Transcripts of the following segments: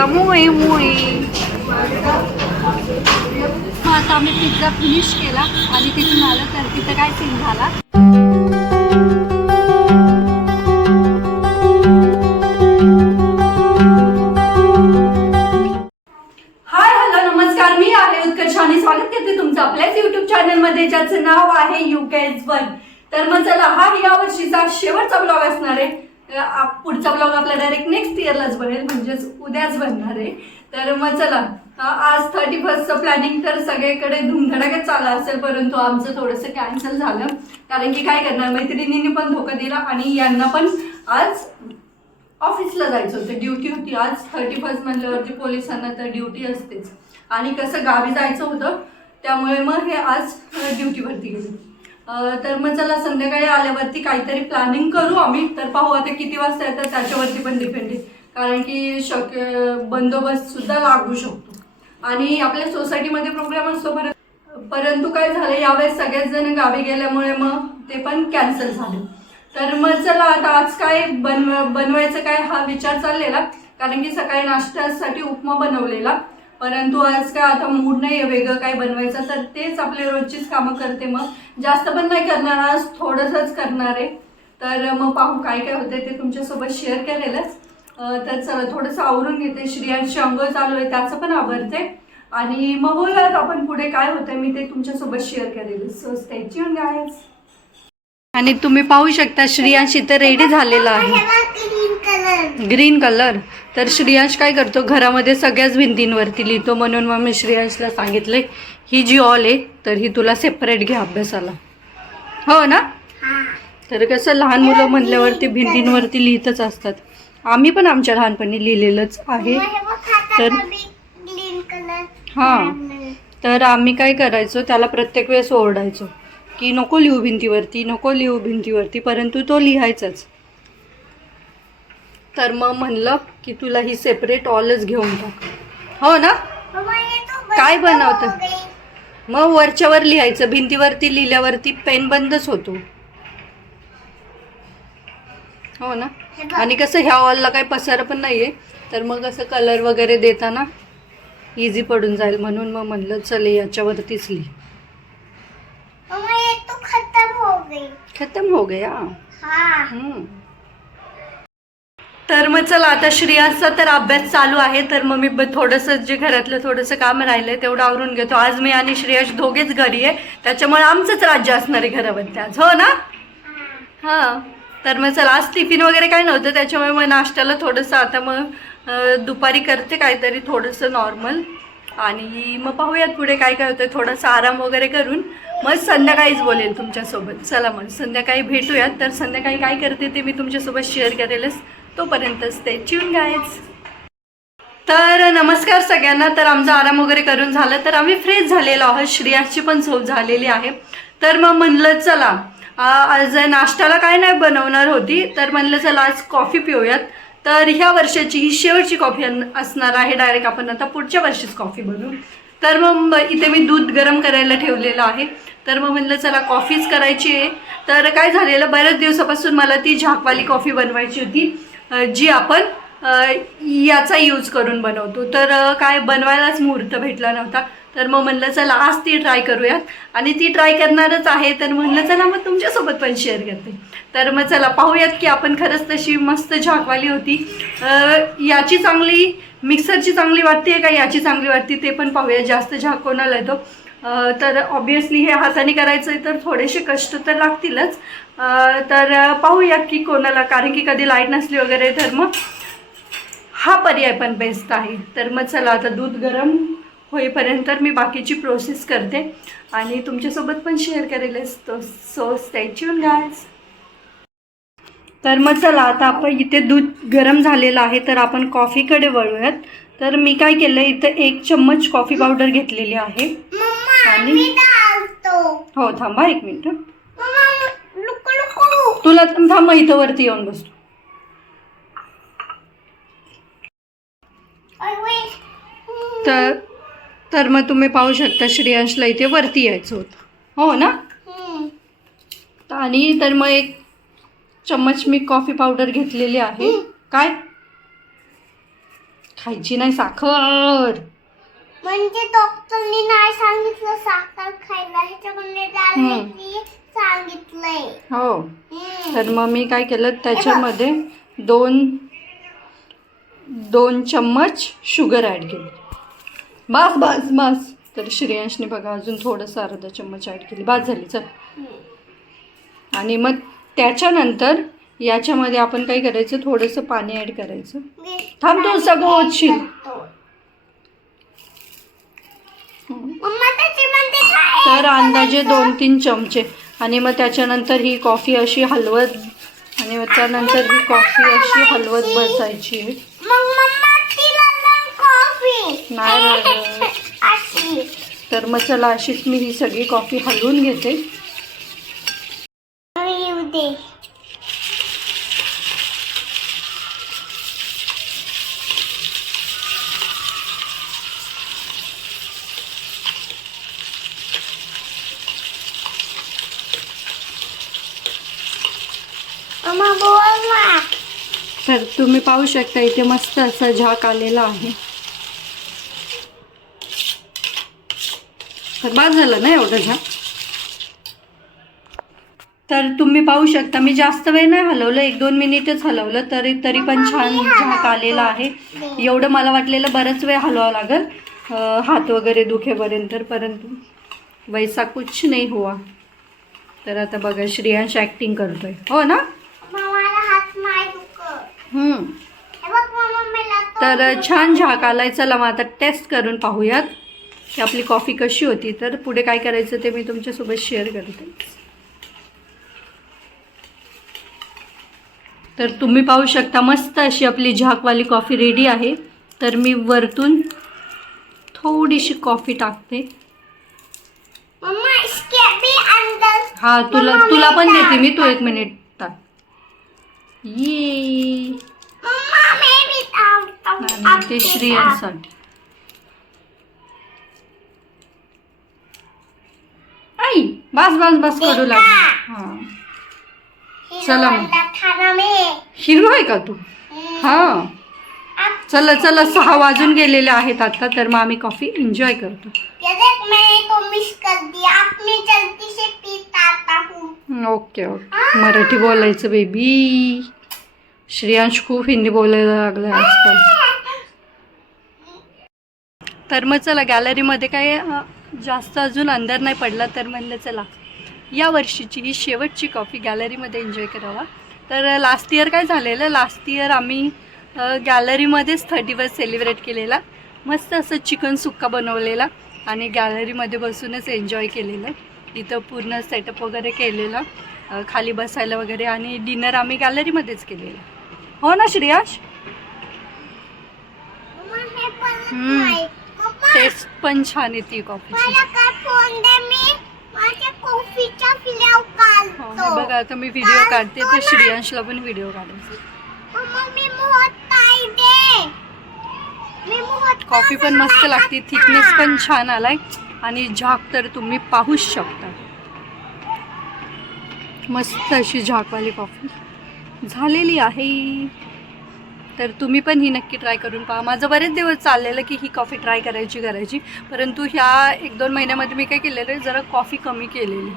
चला मोई मोई. आता आम्ही पिझ्झा फिनिश केला आणि तिथून आलो तर तिथं काय सीन झाला. हाय हॅलो नमस्कार, मी आहे उत्कर्ष आणि स्वागत करते तुमचं आपल्याच युट्यूब चॅनलमध्ये ज्याचं नाव आहे UK1. तर मग चला, हा या वर्षीचा शेवटचा ब्लॉग असणार आहे. पुढचा ब्लॉग आपला डायरेक्ट नेक्स्ट इयरलाच बनेल, म्हणजेच उद्याच बनणार आहे. तर मग चला, आज 31st प्लॅनिंग तर सगळीकडे धुमधडाक्यात चालला असेल, परंतु आमचं थोडंसं कॅन्सल झालं. कारण की काय करणार, मैत्रिणींनी पण धोका दिला आणि यांना पण आज ऑफिसला जायचं होतं, ड्युटी होती आज. 31st म्हणल्यावरती पोलिसांना तर ड्युटी असतेच आणि कसं गावी जायचं होतं, त्यामुळे मग हे आज ड्युटीवरती गेले. तर मग चला, संध्याकाळी आल्यावरती काहीतरी प्लॅनिंग करू आम्ही. तर पाहू आता किती वाजता येतात त्याच्यावरती पण डिपेंड आहे, कारण की बंदोबस्त सुद्धा लागू शकतो आणि आपल्या सोसायटीमध्ये प्रोग्राम असतो. परंतु काय झालं, यावेळेस सगळेच जण गावी गेल्यामुळे मग ते पण कॅन्सल झाले. तर मग चला, आता आज काय बनवायचं काय हा विचार चाललेला, कारण की सकाळी नाश्त्यासाठी उपमा बनवलेला. परंतु आज काय आता मूड नाही आहे वेगळं काय बनवायचं, तर तेच आपले रोजचीच कामं करते. मग जास्त पण नाही करणार आज, थोडंसंच करणार आहे. तर मग पाहू काय काय होते ते तुमच्यासोबत शेअर केलेलंच. तर चला, थोडंसं आवरून घेते. श्रियांशी अंघोळ चालू आहे, त्याचं पण आवरते आणि मग बोलूयात आपण पुढे काय होतं मी ते तुमच्यासोबत शेअर करेल. So stay tuned guys. आणि तुम्ही पाहू शकता श्रियांश इथं रेडी झालेला आहे, ग्रीन कलर. तर श्रियांश काय करतो, घरामध्ये सगळ्याच भिंतींवरती लिहितो. म्हणून मग मी श्रियांशला सांगितलंय, ही जी ऑल आहे तर ही तुला सेपरेट घ्या अभ्यासाला, हो ना. तर कसं, लहान मुलं म्हणल्यावरती भिंतींवरती लिहितच असतात. आम्ही पण आमच्या लहानपणी लिहिलेलंच आहे. तर हां, तर आम्ही काय करायचो, त्याला प्रत्येक वेळेस ओरडायचो की नको लिहू भिंतीवरती, नको लिहू भिंतीवरती, परंतु तो लिहायचाच. तर मग म्हणलं की तुला ही सेपरेट ऑलच घेऊन टाक, हो ना. काय बनवतं, मग वरच्यावर लिहायचं, भिंतीवरती लिहिल्यावरती पेन बंदच होतो, हो ना. आणि कसं, ह्या ऑलला काही पसार पण नाही आहे, तर मग असं कलर वगैरे देताना इझी पडून जाईल. म्हणून मग म्हणलं चल याच्यावरतीच लिह. खत्म हो गया. तर मग चला, आता श्रियांशचा तर अभ्यास चालू आहे. तर मग मी थोडंसं जे घरातलं थोडंसं काम राहिलंय तेवढं आवरून घेतो. आज मी आणि श्रियांश दोघेच घरी आहे, त्याच्यामुळे आमचंच राज्य असणार आहे घरामध्ये आज, हो ना. हां, तर मग चला, आज टिफिन वगैरे काय नव्हतं, त्याच्यामुळे मग नाश्त्याला थोडंसं आता मग दुपारी करते काहीतरी थोडंसं नॉर्मल. आणि मग पाहूयात पुढे काय काय होतं. थोडासा आराम वगैरे करून मग संध्याकाळीच बोलेल तुमच्यासोबत. चला मग संध्याकाळी भेटूयात. तर संध्याकाळी काय करते ते मी तुमच्यासोबत शेअर करेलच. तोपर्यंत स्टे ट्यून्ड गाईज. तर नमस्कार सगळ्यांना. तर आमचा आराम वगैरे करून झालं, तर आम्ही फ्रेश झालेलो आहोत. श्रियांशची पण झोप झालेली आहे. तर मग म्हणलं चला, आज नाश्त्याला काय नाही बनवणार होती, तर म्हणलं चला आज कॉफी पिऊयात. तर ह्या वर्षाची ही शेवटची कॉफी असणार आहे. डायरेक्ट आपण आता पुढच्या वर्षीच कॉफी बनवू. तर मग इथे मी दूध गरम करायला ठेवलेलं आहे. तर मग म्हणलं चला कॉफीच करायची आहे. तर काय झालेलं, बऱ्याच दिवसापासून मला ती झाकवाली कॉफी बनवायची होती, जी आपण याचा यूज करून बनवतो. तर काय बनवायलाच मुहूर्त भेटला नव्हता. तर मग म्हणलं चला आज ती ट्राय करूयात, आणि ती ट्राय करणारच आहे. तर म्हणलं चला मग तुमच्यासोबत पण शेअर करते. तर मग चला पाहूयात की आपण खरंच तशी मस्त झाकवाली होती. याची चांगली, मिक्सरची चांगली वाटते का याची चांगली वाटते ते पण पाहूया. जास्त झाक कोणाला येतो, तर ऑब्वियसली हे हाताने करायचं आहे तर थोडेसे कष्ट तर लागतीलच. तर पाहूयात की कोणाला, कारण की कधी लाईट नसली वगैरे तर मग हा पर्याय पण बेस्ट आहे. तर मग चला, आता दूध गरम होईपर्यंत मी बाकीची प्रोसेस करते आणि तुमच्यासोबत पण शेअर करेलच. So stay tuned guys. तर मग चला, आता आपण इथे दूध गरम झालेलं आहे, तर आपण कॉफीकडे वळूयात. तर मी काय केलं, इथं 1 चम्मच कॉफी पावडर घेतलेली आहे. आणि हो थांबा 1 मिनिट, तुला थांबा, इथं वरती येऊन बसतो. तर मग तुम्ही पाहू शकता श्रियांशला इथे वरती यायचं होतं, हो ना. आणि तर मग 1 चम्मच मी कॉफी पावडर घेतलेली आहे. काय खायची नाही साखर. म्हणजे डॉक्टरनी नाही सांगितलं साखर खायला, ह्याच्याकडे सांगितलंय. हो. तर मग मी काय केलं, त्याच्यामध्ये दोन चम्मच शुगर ॲड केली. बस बस बस. तर श्रेयांशने बघा अजून थोडंसं अर्धा चम्मच ॲड केली. बस झाली. चल. आणि मग त्याच्यानंतर याच्यामध्ये आपण काय करायचं, थोडंसं पाणी ॲड करायचं. थांब, तू सगळं ओतशील. तर अंदाजे 2-3 चमचे. आणि मग त्याच्यानंतर ही कॉफी अशी हलवत, आणि मग त्यानंतर ही कॉफी अशी हलवत बसायची. नाही. तर मग चला अशीच मी ही सगळी कॉफी हलवून घेते. तर तुम्ही पाहू शकता इथे मस्त असा झाक आलेला आहे. तर बाद झालं ना एवढं झाक. तर तुम्ही पाहू शकता मी जास्त वेळ नाही हलवलं, 1-2 मिनिटच हलवलं, तरी पण छान झाक आलेला आहे. एवढं मला वाटलेलं बरंच वेळ हलवावं लागेल हात वगैरे दुखेपर्यंत, परंतु वैसा कुछ नाही हुआ. तर आता बघा श्रेयांश ॲक्टिंग करतोय. हो ना. तर छान झाक आलाय. चला मग आता टेस्ट करून पाहूयात की आपली कॉफी कशी होती. तर पुढे काय करायचं ते मी तुमच्यासोबत शेअर करते. तर तुम्ही पाहू शकता मस्त अशी आपली झाकवाली कॉफी रेडी आहे. तर मी वरतून थोडीशी कॉफी टाकते. हा, तुला पण देते मी. तू 1 मिनिट टाक. ये ते श्रेयांसाठी. आई बस बस बस करू लागली. हा चला. हिरो आहे का तू. हा चला चला 6 वाजून गेलेले आहेत आता. तर मग आम्ही कॉफी एन्जॉय करतो. Okay okay. मराठी बोलायचं बेबी. श्रेयांश खूप हिंदी बोलायला लागलाय आजकाल. तर मग चला गॅलरीमध्ये काय जास्त अजून अंधार नाही पडला, तर म्हणलं चला या वर्षीची ही शेवटची कॉफी गॅलरीमध्ये एन्जॉय करावा. तर लास्ट इयर काय झालेलं, लास्ट इयर आम्ही गॅलरीमध्येच 31st सेलिब्रेट केलेला. मस्त असं चिकन सुक्का बनवलेला आणि गॅलरीमध्ये बसूनच एन्जॉय केलेलं. इथं पूर्ण सेटअप वगैरे केलेलं, खाली बसायला वगैरे, आणि डिनर आम्ही गॅलरीमध्येच केलेलं. हो ना श्रेयाश. टेस्ट पण छान येते कॉफीची. बघा आता मी व्हिडिओ काढते, तर श्रेयांशला पण व्हिडिओ काढायचा. कॉफी पण मस्त लागते, थिकनेस पण छान आलाय आणि झाक तर तुम्ही पाहूच शकता. मस्त अशी झाकवाली कॉफी झालेली आहे. तर तुम्ही पण ही नक्की ट्राय करून पहा. माझं बरेच दिवस चाललेलं की ही कॉफी ट्राय करायची, परंतु ह्या 1-2 महिन्यामध्ये मी काय केलेलं आहे, जरा कॉफी कमी केलेली,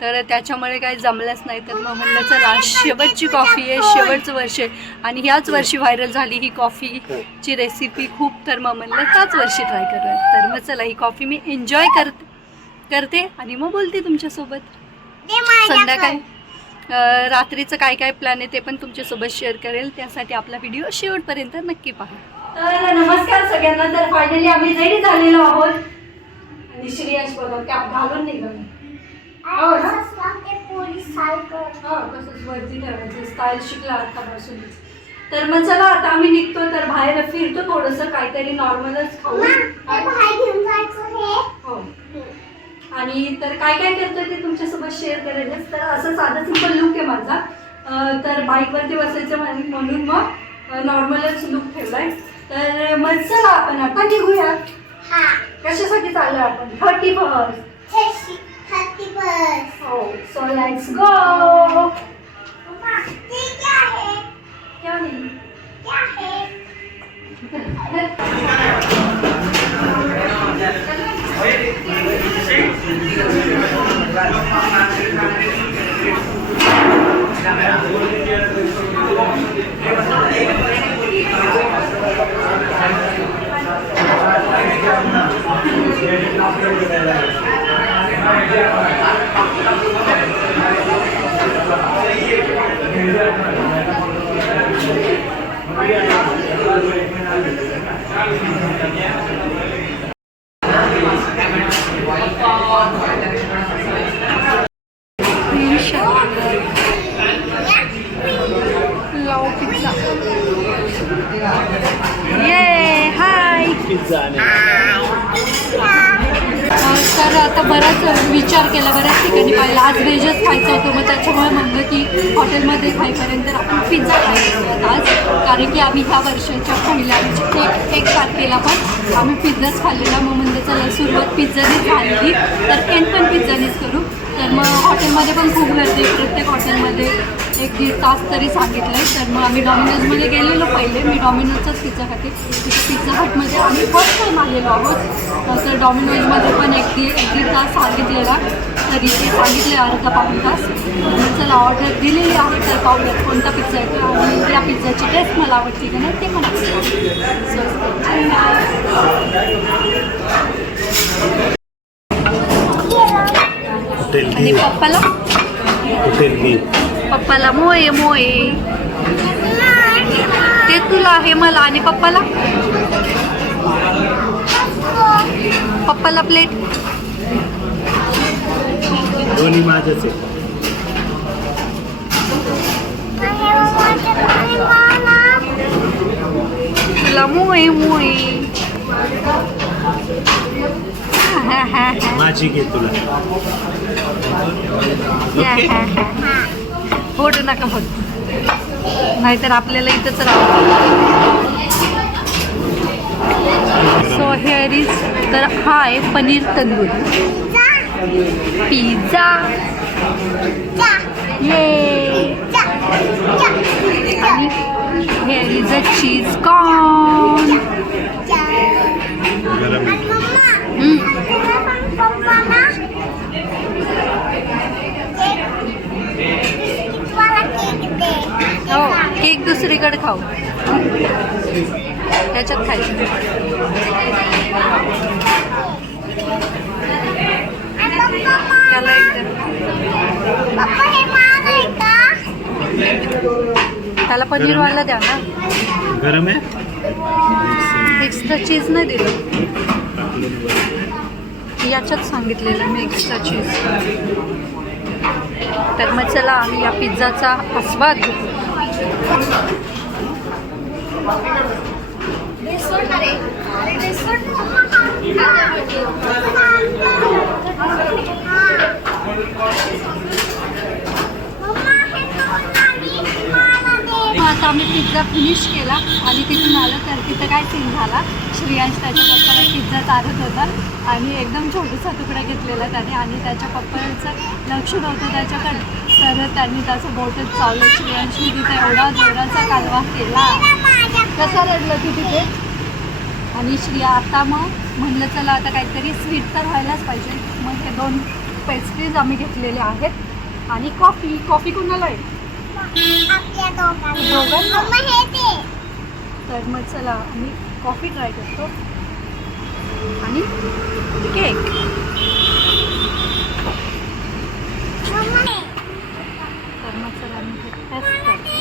तर त्याच्यामुळे काही जमलंच नाही. तर मग म्हणलं चला शेवटची कॉफी आहे, शेवटचं वर्ष आहे आणि ह्याच वर्षी व्हायरल झाली ही कॉफीची रेसिपी खूप. तर मग म्हणलं त्याच वर्षी ट्राय करूया. तर मग चला ही कॉफी मी एन्जॉय करते आणि मग बोलते तुमच्यासोबत. संध्याकाळी रात्रीचं काय काय प्लॅन आहे ते पण तुमच्यासोबत शेअर करेल. त्यासाठी आपला व्हिडिओ शेवटपर्यंत नक्की पहा. तर नमस्कार सगळ्यांना. तर फायनली आम्ही रेडी झालेलो आहोत आणि श्रेयांश बघा कॅप घालून निघालो. कसं वरती ठेवायचं स्टाईल शिकला आतापासून. तर मग चला आता आम्ही निघतो. तर बाहेर फिरतो थोडंसं, काहीतरी नॉर्मलच खाऊ. हो. आणि तर काय काय करतोय ते तुमच्यासोबत शेअर करायचं. तर असं साधा सिंपल लुक आहे माझा. तर बाईकवरती बसायचं म्हणून मग नॉर्मलच लुक ठेवलाय. तर मग चला आपण आता निघूयात. कशासाठी चाललोय आपण? 31st. हो, सो लेट्स गो. क्या है? लाव पिझ्झा. ये हाय. तर आता बराच विचार केला, बऱ्याच ठिकाणी पाहिलं. आज व्हेजच खायचं होतं, मग त्याच्यामुळे म्हणलं की हॉटेलमध्ये खाईपर्यंत आपण पिझ्झा खायचा आज. कारण की आम्ही ह्या वर्षाच्या पहिल्या म्हणजे 1 तारखेला पण आम्ही पिझ्झाच खाल्लेला. मग म्हणजे चला सुरुवात पिझ्झानीच झालेली, तर एंड पण पिझ्झानीच करू. तर मग हॉटेलमध्ये पण खूप गर्दी, प्रत्येक हॉटेलमध्ये 1-1.5 तास तरी सांगितलं आहे. तर मग आम्ही डॉमिनोजमध्ये गेलेलो पहिले. मी डॉमिनोजचाच पिझ्झा खाते. तिथे पिझ्झा हटमध्ये आम्ही फर्स्ट टाईम आलेलो आहोत. तर डॉमिनोजमध्ये पण 1-1.5 तास सांगितलेला, तरी ते सांगितले अर्धा पाऊण तास. चला ऑर्डर दिलेली आहे, तर पाहूयात कोणता पिझ्झा येतो आणि त्या पिझ्झाची टेस्ट मला आवडते की नाही ते पण आणि पप्पाला पप्पाला मोये मोये ते तुला आहे मला आणि पप्पाला पप्पाला प्लेट दोन्ही माझ्याच आहे. तुला मोये मोये माझी घे तुला. फोड नका फोड, नाहीतर आपल्याला इथंच राहू. सो हेअर इज, तर हा आहे पनीर तंदूरी पिझ्झा. ये आणि hair is a cheese corn. हो, केक दुसरीकडे खाऊ, त्याच्यात खायचं. त्याला त्याला पनीरवाला द्या ना. गरम आहे. एक्स्ट्रा चीज नाही दिलं, याच्यात सांगितलेलं मी एक्स्ट्रा चीज. तर मग चला आम्ही या पिझ्झाचा आस्वाद घेतो. आता आम्ही पिझ्झा फिनिश केला आणि तिथून आलं तर तिथं काय सीन झाला. श्रेयांश त्याच्या पप्पाला पिझ्झा चालत होता आणि एकदम छोटासा तुकडा घेतलेला त्याने आणि त्याच्या पप्पाचं लक्ष नव्हतं त्याच्याकडे, तर त्यांनी त्याचं बोटच चावलं. श्रेयांशने तिथे एवढा जोराचा कालवा केला, कसा रडलं की तिथे. आणि श्रिया आता मग म्हणलं चला आता काहीतरी स्वीट तर व्हायलाच पाहिजे. मग हे 2 पेस्ट्रीज आम्ही घेतलेले आहेत आणि कॉफी कुणाला आहे दोघांना. तर मग चला आम्ही कॉफी ट्राय करतो आणि केक. तर मग चला आम्ही टेस्ट करतो.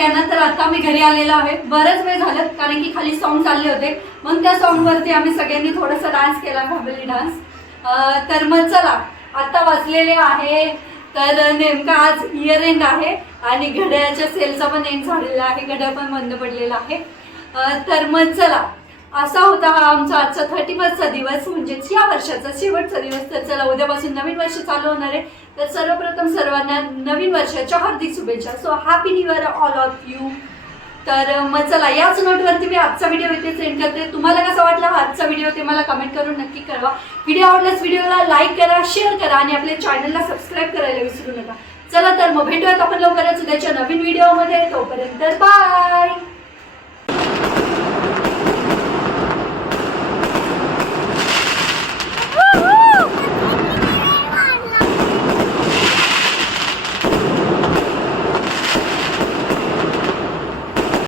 सगळ्यांना. तर आता आम्ही घरी आलेलो आहे. बरेच वेळ झालं कारण की खाली सॉन्ग चालले होते. मग त्या सॉन्गवरती आम्ही सगळ्यांनी थोडासा डान्स केला, फॅमिली डान्स. तर मग चला आता वाजलेले आहे. तर नेमका आज इयर एंड आहे आणि घड्याळाच्या सेलचा पण एंड झालेला आहे. घड्याळ पण बंद पडलेला आहे. तर मग चला असा होता हा आमचा आजचा 31चा दिवस, म्हणजेच या वर्षाचा शेवटचा दिवस. तर चला उद्यापासून नवीन वर्ष चालू होणार आहे. तर सर्वप्रथम सर्वांना नवीन वर्षाच्या हार्दिक शुभेच्छा. So happy new year all of you. तर मग चला याच नोटवरती मी आजचा व्हिडिओ इथे सेंड करते. तुम्हाला कसा वाटला आजचा व्हिडिओ ते मला कमेंट करून नक्की कळवा. व्हिडिओ आवडल्यास व्हिडिओला लाईक करा, शेअर करा आणि आपल्या चॅनलला सबस्क्राईब करायला विसरू नका. चला तर मग भेटूयात आपण लवकरच उद्याच्या नवीन व्हिडिओमध्ये. तोपर्यंत बाय.